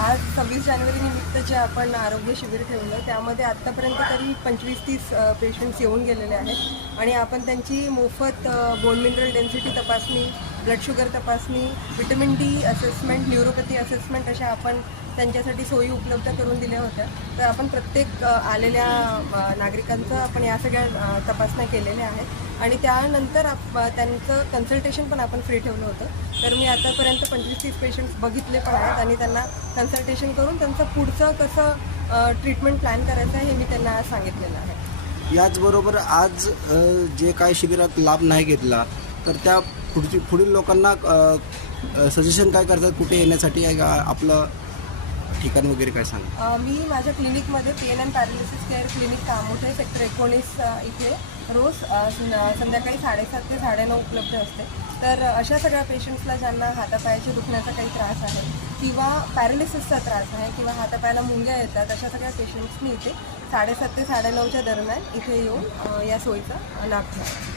आज 26 जानेवारी निमित्त जे आपण आरोग्य शिबिर ठेवलं त्यामध्ये आत्तापर्यंत तरी 25-30 पेशंट्स येऊन गेलेले आहेत आणि आपण त्यांची मोफत बोन मिनरल डेन्सिटी तपासणी, ब्लड शुगर तपासणी, vitamin D assessment, neuropathy assessment अशा आपण त्यांच्यासाठी सोयी उपलब्ध करून दिल्या होत्या. तर आपण प्रत्येक आलेल्या नागरिकांचं आपण या सगळ्या तपासण्या केलेल्या आहेत आणि त्यानंतर त्यांचं कन्सल्टेशन पण आपण फ्री ठेवलं होतं. तर मी आतापर्यंत 25-30 पेशंट्स बघितले पण आहेत आणि त्यांना कन्सल्टेशन करून त्यांचं पुढचं कसं ट्रीटमेंट प्लॅन करायचं आहे हे मी त्यांना आज सांगितलेलं आहे. याचबरोबर आज जे काय शिबिरात लाभ नाही घेतला तर त्या पुढील लोकांना सजेशन काय करतात, कुठे येण्यासाठी आपलं ठिकाण वगैरे काय सांगा? मी माझ्या क्लिनिकमध्ये PNM paralysis care clinic Kamothe sector 19 इथे रोज संध्याकाळी 7:30 ते 9:30 उपलब्ध असते. तर अशा सगळ्या पेशंट्सला ज्यांना हातापायाच्या दुखण्याचा काही त्रास आहे किंवा पॅरालिसिसचा त्रास आहे किंवा हातापायाला मुंग्या येतात अशा सगळ्या पेशंट्सनी इथे 7:30 ते 9:30च्या दरम्यान इथे येऊन या सोयीचा लाभ घ्यावा.